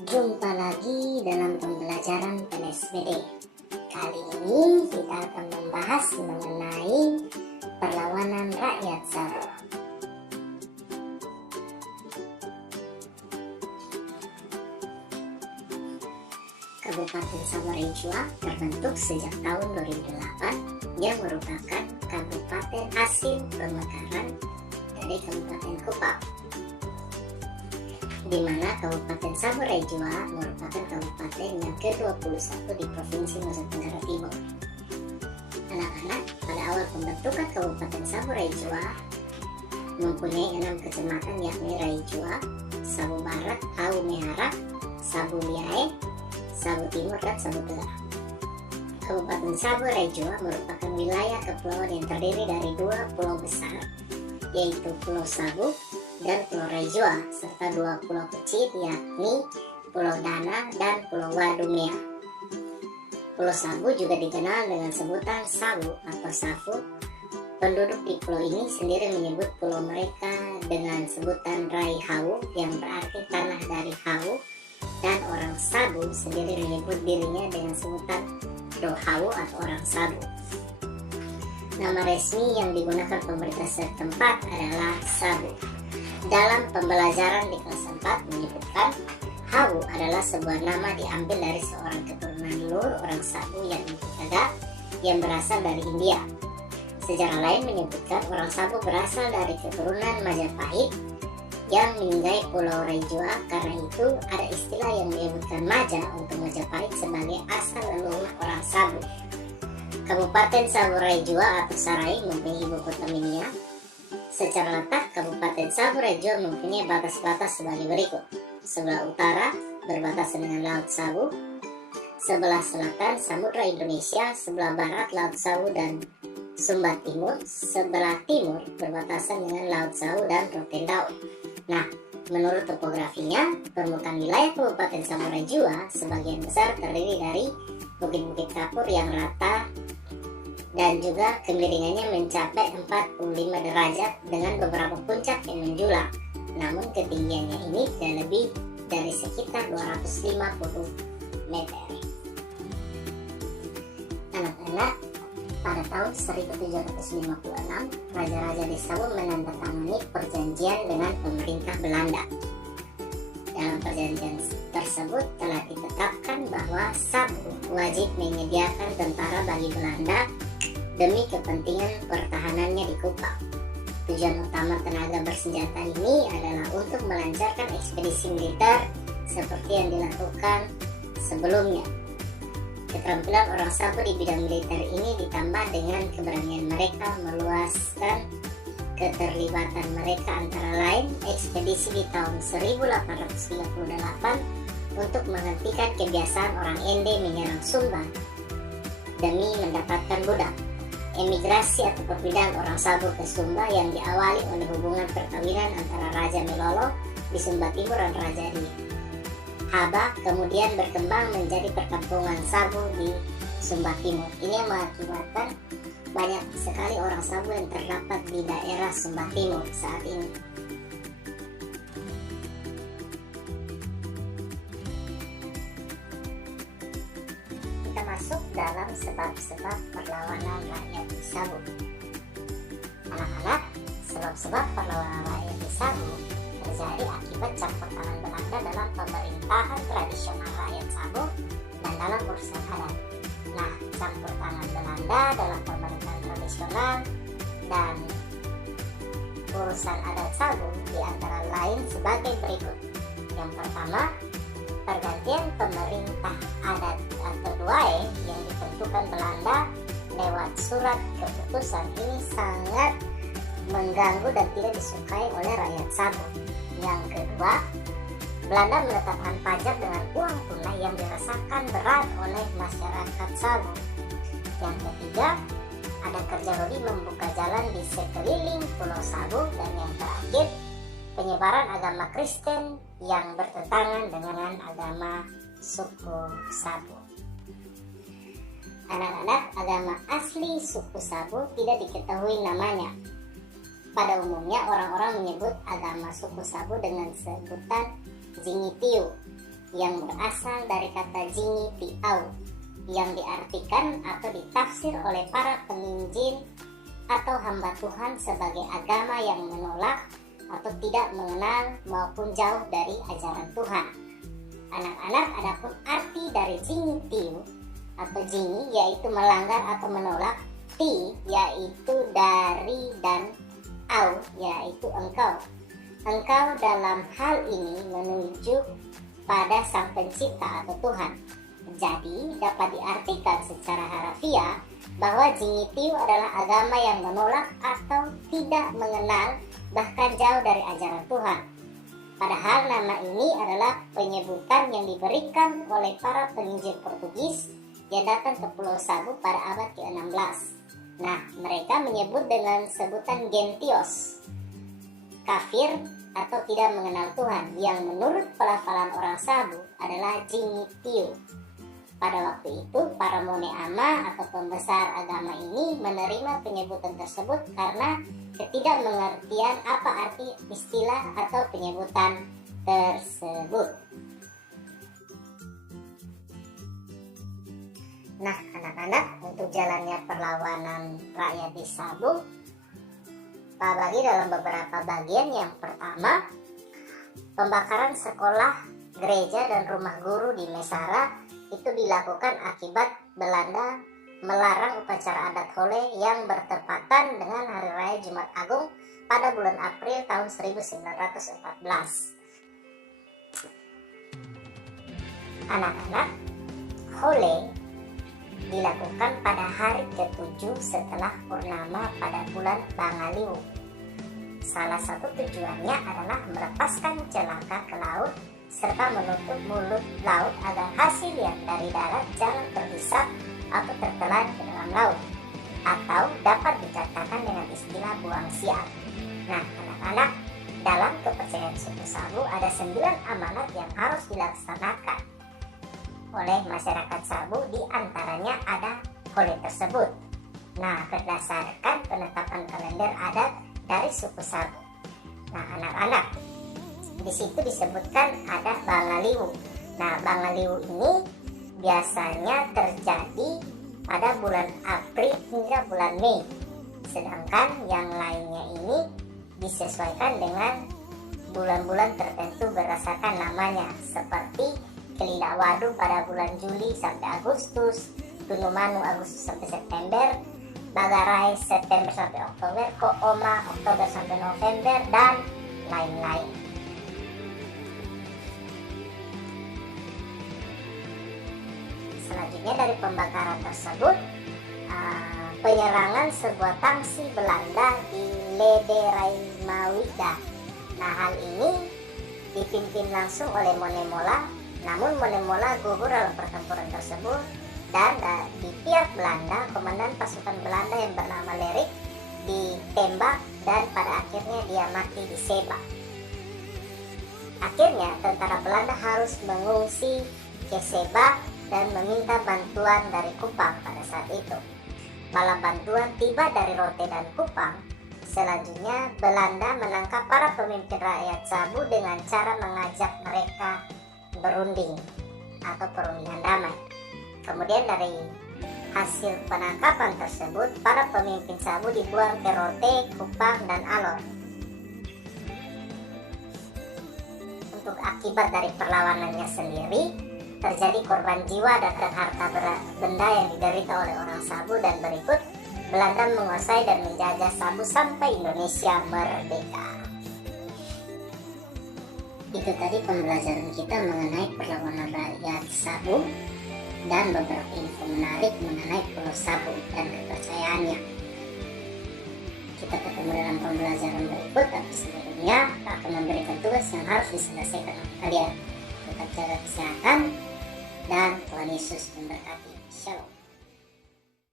Jumpa lagi dalam pembelajaran PNSBD. Kali ini kita akan membahas mengenai perlawanan rakyat Sabo. Kabupaten Saburai Jua terbentuk sejak tahun 2008 yang merupakan kabupaten hasil pemekaran dari Kabupaten Kupang, di mana Kabupaten Saburai Jua merupakan kabupaten yang ke-21 di Provinsi Nusa Tenggara Timur. Anak-anak, pada awal pembentukan Kabupaten Saburai Jua mempunyai 6 kecamatan, yakni Rai Jua, Sabu Barat, Hau Mehara, Sabu Liae, Sabu Timur, dan Sabu Tengah. Kabupaten Saburai Jua merupakan wilayah kepulauan yang terdiri dari 2 pulau besar, yaitu Pulau Sabu dan Pulau Rai Jua, serta 2 pulau kecil, yakni Pulau Dana dan Pulau Wadumea. Pulau Sabu juga dikenal dengan sebutan Sabu atau Safu. Penduduk di pulau ini sendiri menyebut pulau mereka dengan sebutan Rai Hau, yang berarti tanah dari Hau, dan orang Sabu sendiri menyebut dirinya dengan sebutan Do Hau atau orang Sabu. Nama resmi yang digunakan pemerintah setempat adalah Sabu. Dalam pembelajaran di kelas 4 menyebutkan Hau adalah sebuah nama diambil dari seorang keturunan Lur orang Sabu yang Tagak yang berasal dari India. Sejarah lain menyebutkan orang Sabu berasal dari keturunan Majapahit yang meninggalkan Pulau Rai Jua. Karena itu ada istilah yang menyebutkan Maja untuk Majapahit sebagai asal leluhur orang Sabu. Kabupaten Saburai Jua atau Sarai mempunyai ibu kota Minia. Secara letak, Kabupaten Saburai Jua mempunyai batas-batas sebagai berikut. Sebelah utara berbatasan dengan Laut Sabu, sebelah selatan Samudra Indonesia, sebelah barat Laut Sabu dan Sumba Timur, sebelah timur berbatasan dengan Laut Sabu dan Rotendao. Nah, menurut topografinya, permukaan wilayah Kabupaten Saburai Jua sebagian besar terdiri dari bukit-bukit kapur yang rata dan juga kemiringannya mencapai 45 derajat dengan beberapa puncak yang menjulang. Namun ketinggiannya ini tidak lebih dari sekitar 250 meter. Anak-anak, pada tahun 1756, Raja-Raja di Sabu menandatangani perjanjian dengan pemerintah Belanda. Dalam perjanjian tersebut telah ditetapkan bahwa Sabu wajib menyediakan tentara bagi Belanda demi kepentingan pertahanannya di Kupang. Tujuan utama tenaga bersenjata ini adalah untuk melancarkan ekspedisi militer seperti yang dilakukan sebelumnya. Keterampilan orang Sabu di bidang militer ini ditambah dengan keberanian mereka meluaskan keterlibatan mereka, antara lain ekspedisi di tahun 1838 untuk menghentikan kebiasaan orang Ende menyerang Sumba demi mendapatkan budak. Emigrasi atau perpindahan orang Sabu ke Sumba yang diawali oleh hubungan perkawinan antara Raja Melolo di Sumba Timur dan Raja di Haba kemudian berkembang menjadi perkampungan Sabu di Sumba Timur. Ini yang mengakibatkan banyak sekali orang Sabu yang terdapat di daerah Sumba Timur saat ini. Kita masuk dalam sebab-sebab perlawanan rakyat di Sabu. Anak-anak, sebab-sebab perlawanan rakyat di Sabu terjadi akibat campur tangan Belanda dalam pemerintahan tradisional rakyat Sabu dan dalam urusan adat. Nah, campur tangan Belanda dalam pemerintahan tradisional dan urusan adat Sabu diantara lain sebagai berikut. Yang pertama, pergantian pemerintah adat atau Duae yang ditentukan Belanda lewat surat keputusan ini sangat mengganggu dan tidak disukai oleh rakyat Sabu. Yang kedua, Belanda menetapkan pajak dengan uang tunai yang dirasakan berat oleh masyarakat Sabu. Yang ketiga, ada kerja rodi membuka jalan di sekeliling Pulau Sabu. Dan yang terakhir, penyebaran agama Kristen yang bertentangan dengan agama suku Sabu. Anak-anak, agama asli suku Sabu tidak diketahui namanya. Pada umumnya orang-orang menyebut agama suku Sabu dengan sebutan Jingitiu. yang berasal dari kata Jingi Tiau yang diartikan atau ditafsir oleh para penginjil atau hamba Tuhan sebagai agama yang menolak atau tidak mengenal maupun jauh dari ajaran Tuhan. Anak-anak, adapun arti dari Jingi Tiu atau Jingi yaitu melanggar atau menolak, Ti yaitu dari, dan Au yaitu engkau. Engkau dalam hal ini menunjuk pada Sang Pencipta atau Tuhan. Jadi dapat diartikan secara harafiah bahwa Jingi Tiu adalah agama yang menolak atau tidak mengenal bahkan jauh dari ajaran Tuhan. Padahal nama ini adalah penyebutan yang diberikan oleh para penginjil Portugis yang datang ke Pulau Sabu pada abad ke-16. Nah, mereka menyebut dengan sebutan gentios, kafir atau tidak mengenal Tuhan, yang menurut pelafalan orang Sabu adalah Jingi Tiu. Pada waktu itu, para Mone Ama atau pembesar agama ini menerima penyebutan tersebut karena ketidakmengertian apa arti istilah atau penyebutan tersebut. Nah, anak-anak, untuk jalannya perlawanan rakyat di Sabu bagi dalam beberapa bagian. Yang pertama, pembakaran sekolah, gereja, dan rumah guru di Mesara itu dilakukan akibat Belanda melarang upacara adat Hole yang bertepatan dengan Hari Raya Jumat Agung pada bulan April tahun 1914. Anak-anak, Hole dilakukan pada hari ke-7 setelah purnama pada bulan Bangaliwu. Salah satu tujuannya adalah melepaskan celaka ke laut serta menutup mulut laut agar hasil yang dari darat jangan terhisap atau tertelan ke dalam laut, atau dapat dikatakan dengan istilah buang siap. Nah, anak-anak, dalam kepercayaan suku Sabu ada 9 amanat yang harus dilaksanakan oleh masyarakat Sabu, di antaranya ada Hole tersebut. Nah, berdasarkan penetapan kalender adat dari suku Sabu. Nah, anak-anak, di situ disebutkan ada Bangaliwu. Nah, Bangaliwu ini biasanya terjadi pada bulan April hingga bulan Mei. Sedangkan yang lainnya ini disesuaikan dengan bulan-bulan tertentu berdasarkan namanya, seperti Kelilawadu pada bulan Juli sampai Agustus, Tunumanu Agustus sampai September, Bagarai September sampai Oktober, Ko'oma Oktober sampai November, dan lain-lain. Selanjutnya dari pembakaran tersebut, penyerangan sebuah tangsi Belanda di Lederaimawidah. Nah, hal ini dipimpin langsung oleh Mone Mola, namun Mone Mola gugur dalam pertempuran tersebut, dan di pihak Belanda, komandan pasukan Belanda yang bernama Lerik ditembak dan pada akhirnya dia mati di Seba. Akhirnya tentara Belanda harus mengungsi ke Seba dan meminta bantuan dari Kupang pada saat itu. Malah bantuan tiba dari Rote dan Kupang. Selanjutnya Belanda menangkap para pemimpin rakyat Sabu dengan cara mengajak mereka berunding atau perundingan damai. Kemudian dari hasil penangkapan tersebut, para pemimpin Sabu dibuang ke Rote, Kupang, dan Alor. Untuk akibat dari perlawanannya sendiri, terjadi korban jiwa dan harta benda yang diderita oleh orang Sabu, dan berikut Belanda menguasai dan menjajah Sabu sampai Indonesia merdeka. Itu tadi pembelajaran kita mengenai perlawanan rakyat Sabu dan beberapa info menarik mengenai Pulau Sabu dan kepercayaannya. Kita ketemu dalam pembelajaran berikut, tapi sebelumnya akan memberikan tugas yang harus diselesaikan oleh kalian. Tetap jaga kesehatan dan Tuhan Yesus memberkati. Shalom.